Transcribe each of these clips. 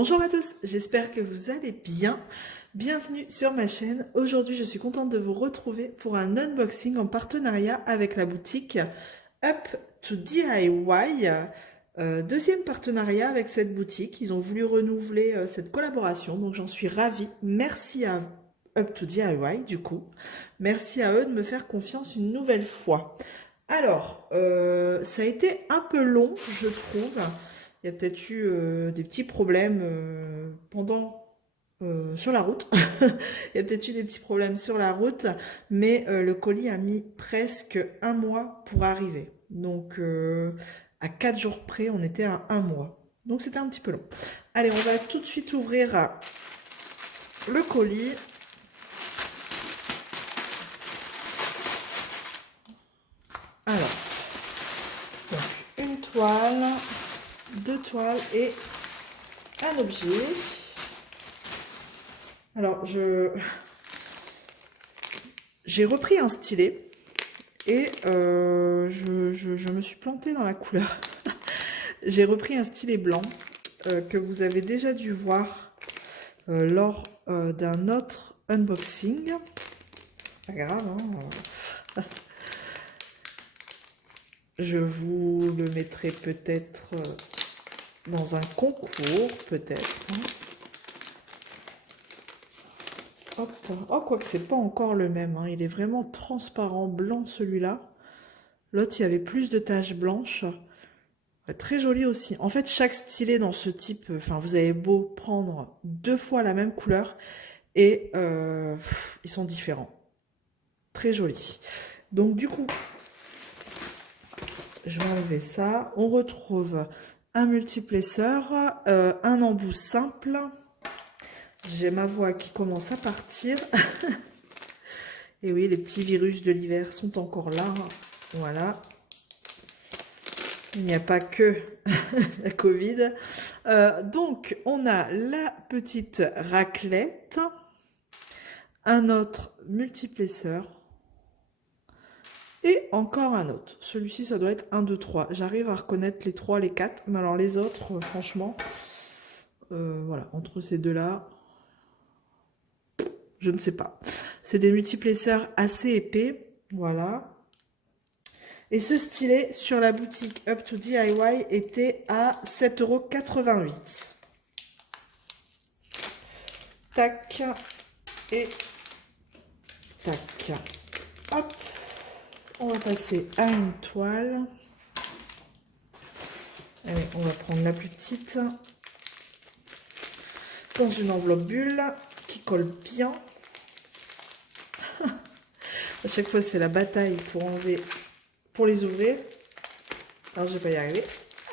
Bonjour à tous, j'espère que vous allez bien. Bienvenue sur ma chaîne. Aujourd'hui, je suis contente de vous retrouver pour un unboxing en partenariat avec la boutique Up to DIY. Deuxième partenariat avec cette boutique. Ils ont voulu renouveler cette collaboration, donc j'en suis ravie. Merci à Up to DIY, du coup. Merci à eux de me faire confiance une nouvelle fois. Alors, ça a été un peu long, je trouve. Il y a peut-être eu des petits problèmes sur la route. Il y a peut-être eu des petits problèmes sur la route, mais le colis a mis presque un mois pour arriver. Donc, à 4 jours près, on était à un mois. Donc, c'était un petit peu long. Allez, on va tout de suite ouvrir le colis. Alors, donc, une toile, deux toiles et un objet. Alors, j'ai repris un stylet et je me suis plantée dans la couleur. J'ai repris un stylet blanc que vous avez déjà dû voir lors d'un autre unboxing. Pas grave, hein. Je vous le mettrai peut-être dans un concours, peut-être. Hop. Oh, quoique c'est pas encore le même, hein. Il est vraiment transparent blanc celui-là. L'autre, il y avait plus de taches blanches. Ouais, très joli aussi. En fait, chaque stylet dans ce type, enfin, vous avez beau prendre 2 fois la même couleur et ils sont différents. Très joli. Donc du coup, je vais enlever ça. On retrouve un multiplesseur, un embout simple. J'ai ma voix qui commence à partir. Et oui, les petits virus de l'hiver sont encore là. Voilà. Il n'y a pas que la Covid. Donc, on a la petite raclette. Un autre multiplesseur. Et encore un autre. Celui-ci, ça doit être 1, 2, 3. J'arrive à reconnaître les 3, les 4. Mais alors les autres, franchement, voilà, entre ces deux-là, je ne sais pas. C'est des multiplesseurs assez épais. Voilà. Et ce stylet sur la boutique Up to DIY était à 7,88 €. Tac. Et tac. Hop. On va passer à une toile. Allez, on va prendre la plus petite. Dans une enveloppe bulle qui colle bien. À chaque fois, c'est la bataille pour enlever, pour les ouvrir. Alors, je vais pas y arriver.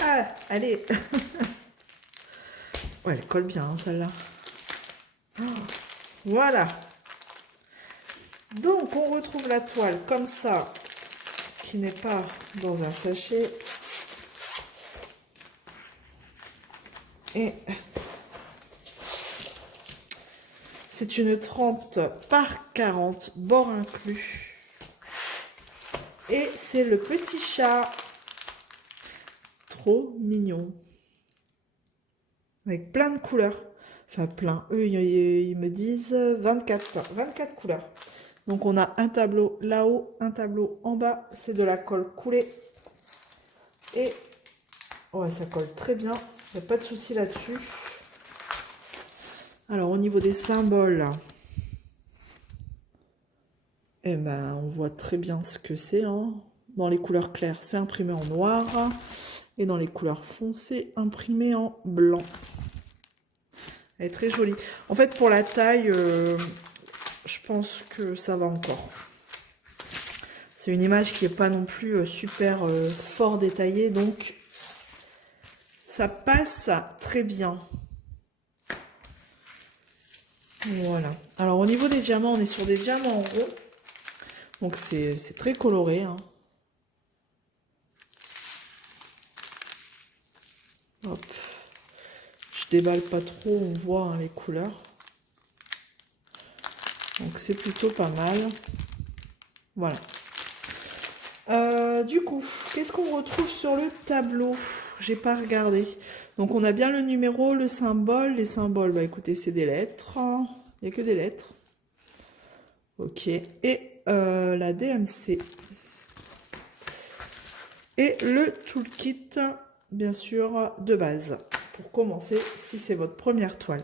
Ah, allez. Ouais, elle colle bien, hein, celle-là. Oh, voilà. Donc, on retrouve la toile comme ça, qui n'est pas dans un sachet. Et c'est une 30 par 40, bord inclus. Et c'est le petit chat. Trop mignon. Avec plein de couleurs. Enfin, plein. Eux, ils me disent 24, 24 couleurs. Donc, on a un tableau là-haut, un tableau en bas. C'est de la colle coulée. Et ouais, ça colle très bien. Il n'y a pas de souci là-dessus. Alors, au niveau des symboles, eh ben, on voit très bien ce que c'est. Hein. Dans les couleurs claires, c'est imprimé en noir. Et dans les couleurs foncées, imprimé en blanc. Elle est très jolie. En fait, pour la taille, je pense que ça va encore. C'est une image qui n'est pas non plus super fort détaillée, donc ça passe très bien. Voilà. Alors, au niveau des diamants, on est sur des diamants ronds. Donc, c'est très coloré. Hein. Hop. Je déballe pas trop, on voit hein, les couleurs. Donc, c'est plutôt pas mal. Voilà. Du coup, qu'est-ce qu'on retrouve sur le tableau? j'ai pas regardé. Donc on a bien le numéro, le symbole. Les symboles, bah écoutez, c'est des lettres. Il n'y a que des lettres. Ok. Et la DMC. Et le toolkit, bien sûr, de base. Pour commencer, si c'est votre première toile.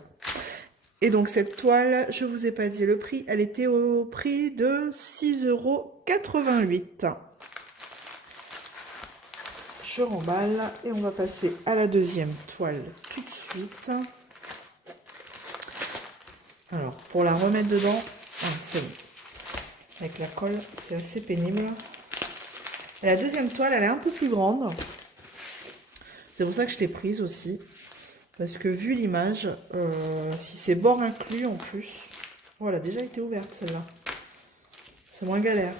Et donc cette toile, je vous ai pas dit le prix, elle était au prix de 6,88 €. Je remballe et on va passer à la deuxième toile tout de suite. Alors, pour la remettre dedans, c'est bon. Avec la colle, c'est assez pénible. Et la deuxième toile, elle est un peu plus grande. C'est pour ça que je l'ai prise aussi. Parce que vu l'image, si c'est bord inclus en plus... Oh, elle a déjà été ouverte celle-là. C'est moins galère.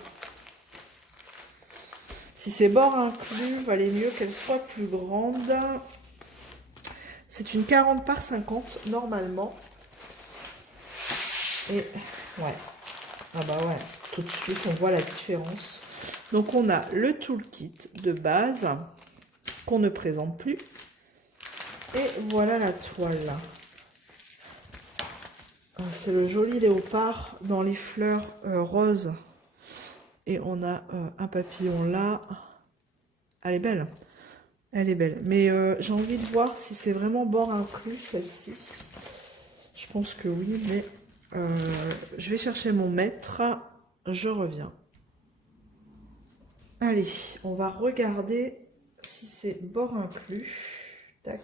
Si c'est bord inclus, valait mieux qu'elle soit plus grande. C'est une 40 par 50 normalement. Et ouais. Ah bah ouais, tout de suite on voit la différence. Donc on a le toolkit de base qu'on ne présente plus. Et voilà la toile. C'est le joli léopard dans les fleurs roses. Et on a un papillon là. Elle est belle. Elle est belle. Mais j'ai envie de voir si c'est vraiment bord inclus celle-ci. Je pense que oui, mais je vais chercher mon mètre. Je reviens. Allez, on va regarder si c'est bord inclus. Tac.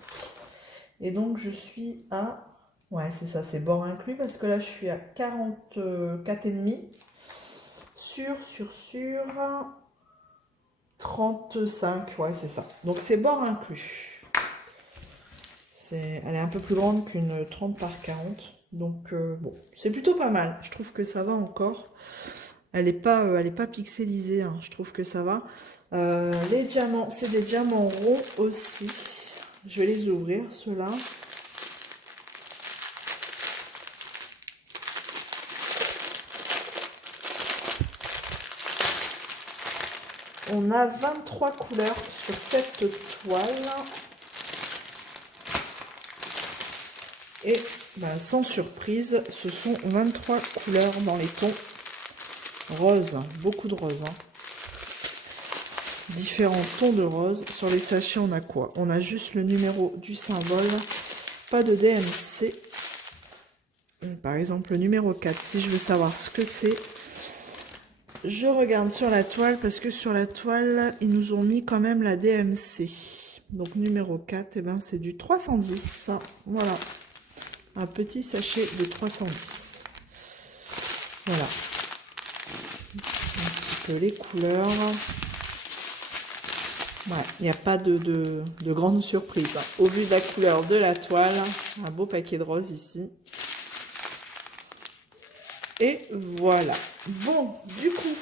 Et donc je suis à... Ouais, c'est ça, c'est bord inclus parce que là je suis à 44,5 sur 35. Ouais, c'est ça. Donc c'est bord inclus. Elle est un peu plus grande qu'une 30 par 40. Donc bon, c'est plutôt pas mal. Je trouve que ça va encore. Elle est pas pixelisée, hein. Je trouve que ça va. Les diamants, c'est des diamants ronds aussi. Je vais les ouvrir, ceux-là. On a 23 couleurs sur cette toile. Et bah, sans surprise, ce sont 23 couleurs dans les tons roses. Beaucoup de roses. Hein. Différents tons de rose. Sur les sachets, on a quoi? On a juste le numéro du symbole. Pas de DMC. Par exemple, le numéro 4, si je veux savoir ce que c'est, je regarde sur la toile parce que sur la toile, ils nous ont mis quand même la DMC. Donc numéro 4, eh ben, c'est du 310. Voilà. Un petit sachet de 310. Voilà. Un petit peu les couleurs. Ouais, il n'y a pas de grande surprise. Hein. Au vu de la couleur de la toile, un beau paquet de roses ici. Et voilà. Bon, du coup,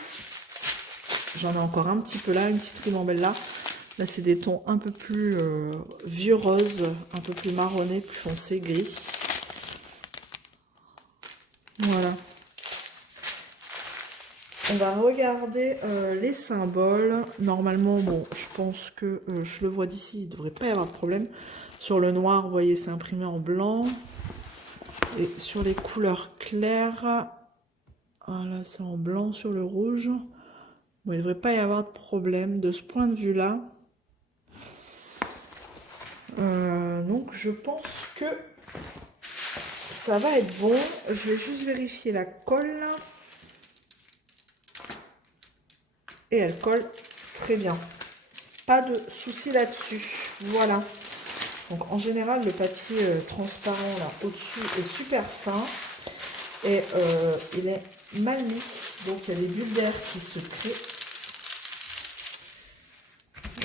j'en ai encore un petit peu là, une petite ribambelle là. Là, c'est des tons un peu plus vieux rose, un peu plus marronné, plus foncé, gris. Voilà. On va regarder les symboles. Normalement, bon, je pense que je le vois d'ici, il ne devrait pas y avoir de problème. Sur le noir, vous voyez, c'est imprimé en blanc. Et sur les couleurs claires, voilà, c'est en blanc sur le rouge. Bon, il ne devrait pas y avoir de problème de ce point de vue-là. Donc, je pense que ça va être bon. Je vais juste vérifier la colle. Et elle colle très bien. Pas de souci là-dessus. Voilà. Donc, en général, le papier transparent là au-dessus est super fin. Et il est mal mis. Donc, il y a des bulles d'air qui se créent.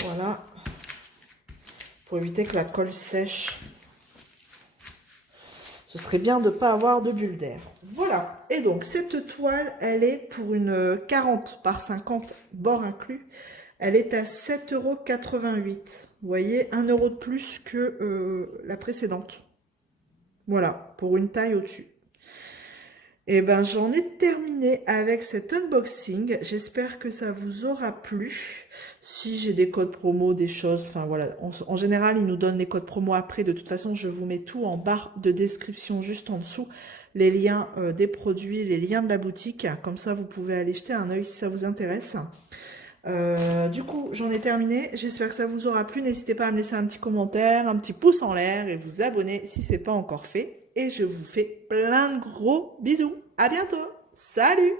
Voilà. Pour éviter que la colle sèche. Ce serait bien de ne pas avoir de bulles d'air. Voilà. Et donc, cette toile, elle est pour une 40 par 50, bord inclus. Elle est à 7,88 €. Vous voyez, 1 € de plus que la précédente. Voilà, pour une taille au-dessus. Et ben, j'en ai terminé avec cet unboxing. J'espère que ça vous aura plu. Si j'ai des codes promo, des choses, enfin voilà. En général, ils nous donnent les codes promo après. De toute façon, je vous mets tout en barre de description juste en dessous. Les liens des produits, les liens de la boutique. Comme ça, vous pouvez aller jeter un œil si ça vous intéresse. Du coup, j'en ai terminé. J'espère que ça vous aura plu. N'hésitez pas à me laisser un petit commentaire, un petit pouce en l'air et vous abonner si ce n'est pas encore fait. Et je vous fais plein de gros bisous. À bientôt. Salut!